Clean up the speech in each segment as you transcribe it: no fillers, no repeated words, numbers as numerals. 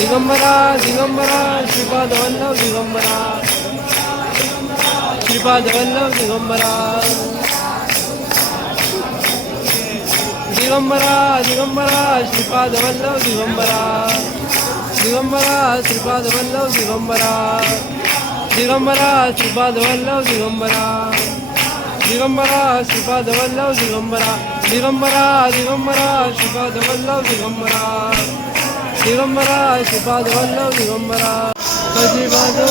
दिगंबरा दिगंबरा श्रीपाद वल्लभ दिगंबरा श्रीपाद वल्लभ दिगंबरा दिगंबरा दिगंबरा श्रीपाद वल्लभ दिगंबरा दिगंबरा श्रीपाद वल्लभ दिगंबरा दिगंबरा श्रीपाद वल्लभ दिगंबरा दिगंबरा श्रीपाद वल्लभ दिगंबरा दिगंबरा दिगंबरा श्रीपाद वल्लभ दिगंबरा दिगंबरा श्रीपाद वल्लभ दिगंबरा कधी बाजो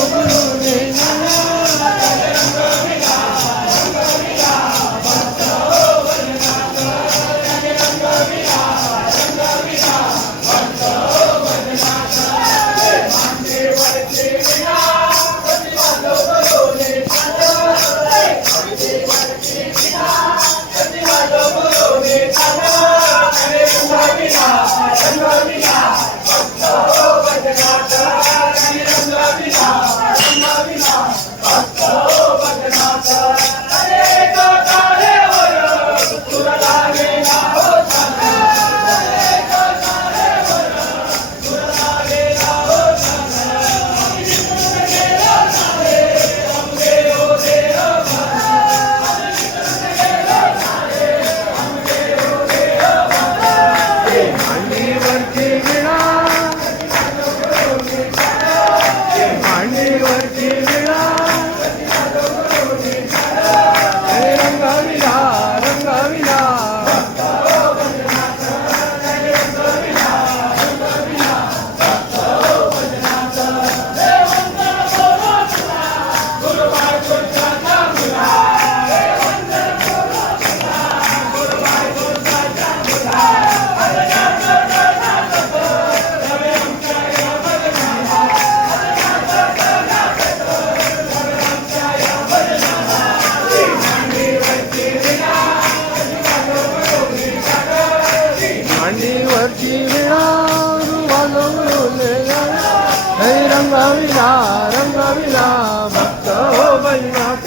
रंगाविला रंगाविला भक्त हो बैनाथ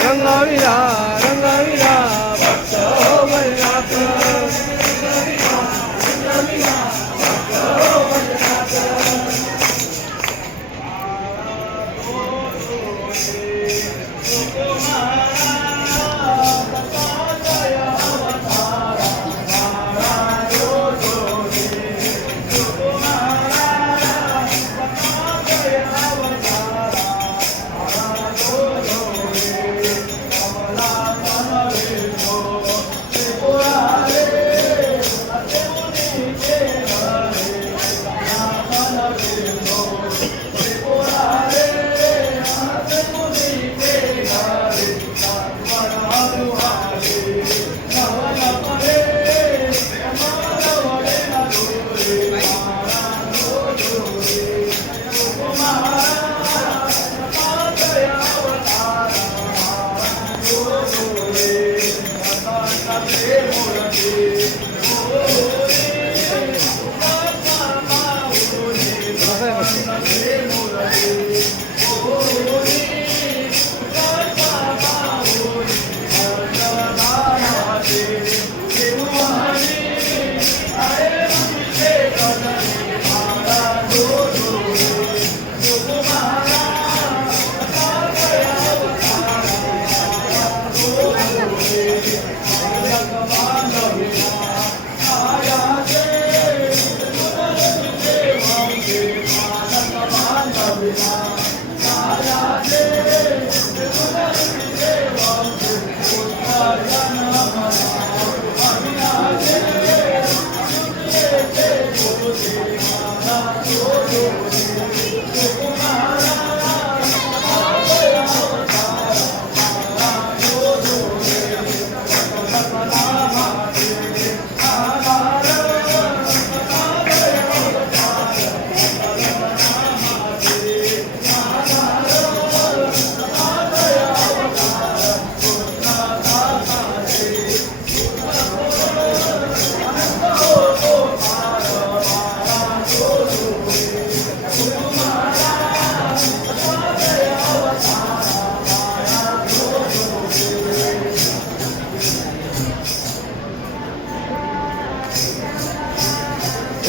रंगाविला रंगाविला भक्त हो बैनाथ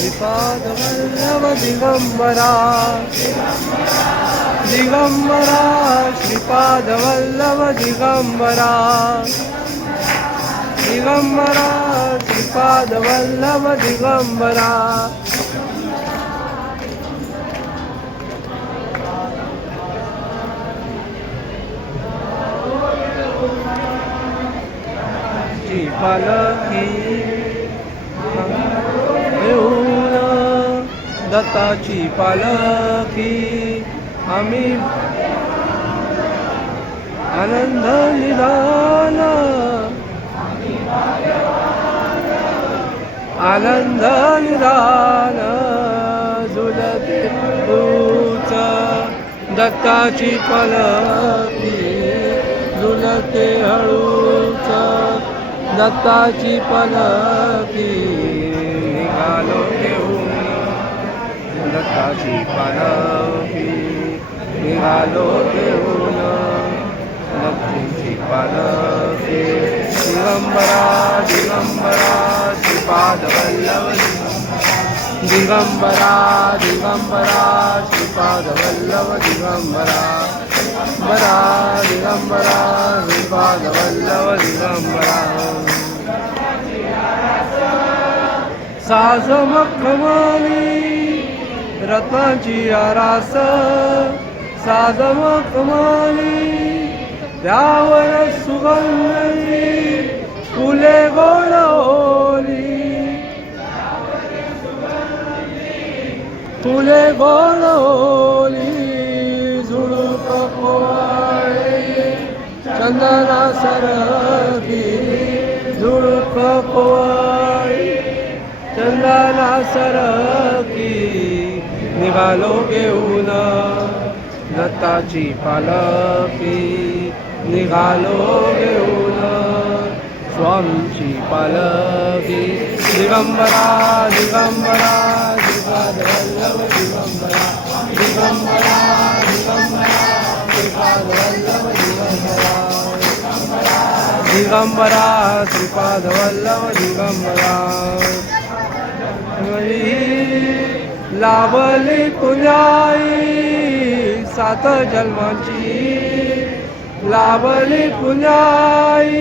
श्रीपाद वल्लभ दिगंबरा दिगंबरा श्रीपाद वल्लभ दिगंबरा दिगंबरा श्रीपाद वल्लभ दिगंबरा पालखी घेऊन दत्ताची पालखी आम्ही आनंद निदान आनंद निदान झुलते हळूच दत्ताची पालखी झुलते हळूच दत्ताची पालखी निघालो घेऊन दत्ताची पालखी निघालो घेऊन लक्ष्मीची पालखी दिगंबरा दिगंबरा श्रीपाद वल्लभ दिगंबरा दिगंबरा श्रीपाद वल्लभ दिगंबरा बरा दिगंबरा श्रीपाद वल्लभ दिगंबरा साज मखमली रत्नाची आरास साज मखमली त्यावर सुगंधी फुले गोडवली फुले गोडवली झुळूक पोवाळे चंदना सरकी झुळूक पोवाळे चंदना सरकी निघालो घेऊन दत्ताची पालखी निघालो घेऊन स्वामीची पालखी दिगंबरा दिगंबरा श्रीपाद वल्लभ दिगंबरा दिगंबरा दिगंबरा श्रीपाद वल्लभ दिगंबरा दिगंबरा श्रीपाद वल्लभ दिगंबरा लाभली पुण्याई सात जन्माची लाभली पुण्याई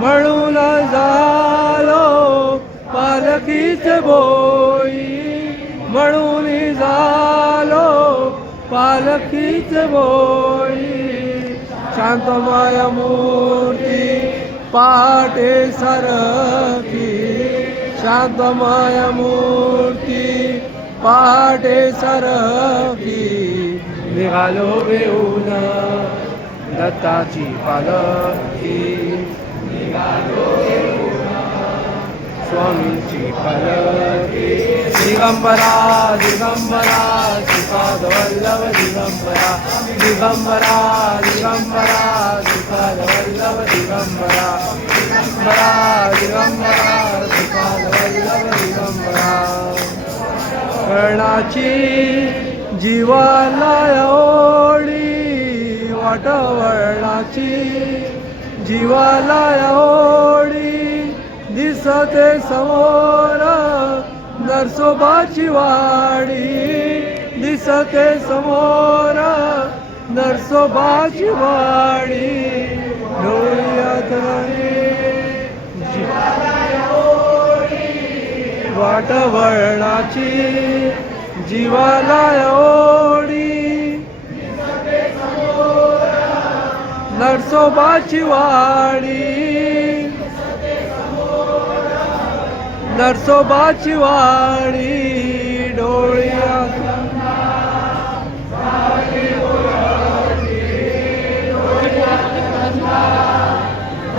म्हणून झालो पालखीचे बोई म्हणून झालो पालखीचे बोई शांतमय मूर्ती पहाटे सरकी शांतमय मूर्ती पहाटे सरकी निघालो घेऊन दत्ताची पालखी निघालो घेऊन स्वामीची पालखी दिगंबरा दिगंबरा श्रीपाद वल्लभ दिगंबरा दिगंबरा दिगंबरा श्रीपाद वल्लभ दिगंबरा दिगंबरा दिगंबरा श्रीपाद वल्लभ दिगंबरा कर्णाची जीवाला ओढी वाटवळणाची जीवाला ओढी दिसते समोर नरसोबाची वाडी दिसते समोर नरसोबाची वाडी डोळ्यात वाटवळणाची जीवाला ओढी नरसोबाची वाडी नरसोबाची वाडी डोळ्यात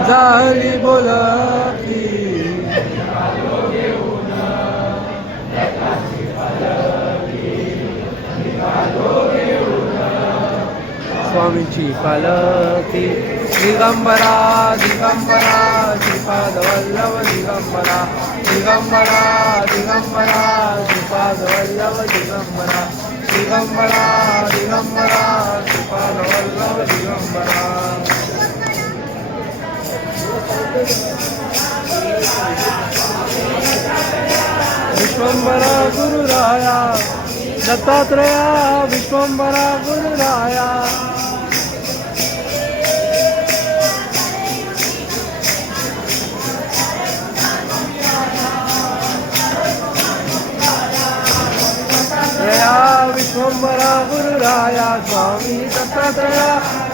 झाली बोलकी स्वामीची पालखी दिगंबरा दिगंबरा श्रीपाद वल्लभ दिगंबरा दिगंबरा दिगंबरा श्रीपाद वल्लभ दिगंबरा दिगंबरा दिगंबरा श्रीपाद वल्लभ दिगंबरा विश्व विश्वंभरा गुरुराया दत्तात्रेया विश्वंभरा गुरुराया विश्वंभरा गुरुराया स्वामी दत्तात्रेया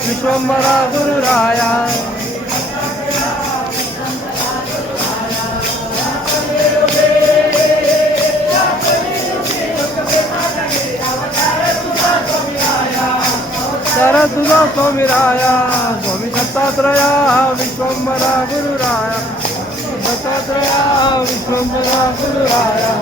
विश्वंभरा गुरुराया शरद तुझा स्वामी राया स्वामी दत्तात्रेया विश्वंभरा गुरुराया दत्तात्रेया विश्वंभरा गुरुराया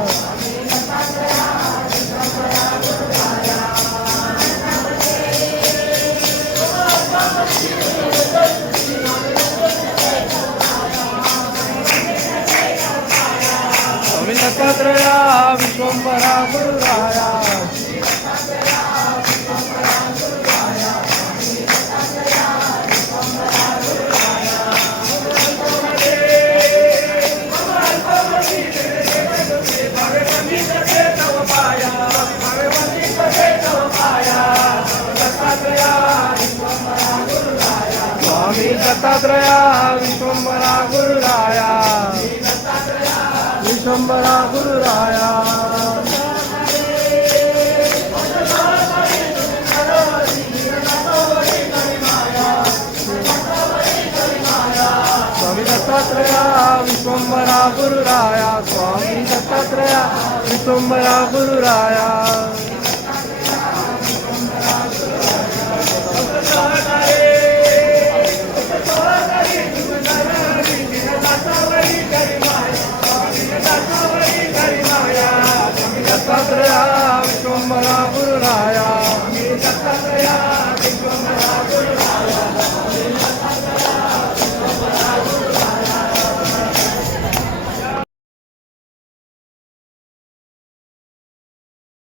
स्वामी दत्तात्रेया विश्वंभरा गुरुराया स्वामी दत्तात्रेया विश्वंभरा गुरुराया विश्वंभरा गुरुराया स्वामी दत्तात्रेया विश्वंभरा गुरुराया स्वामी दत्तात्रेया विश्वंभरा गुरुराया दत्तात्रेया विश्वंभरा गुरुराया दत्तात्रेया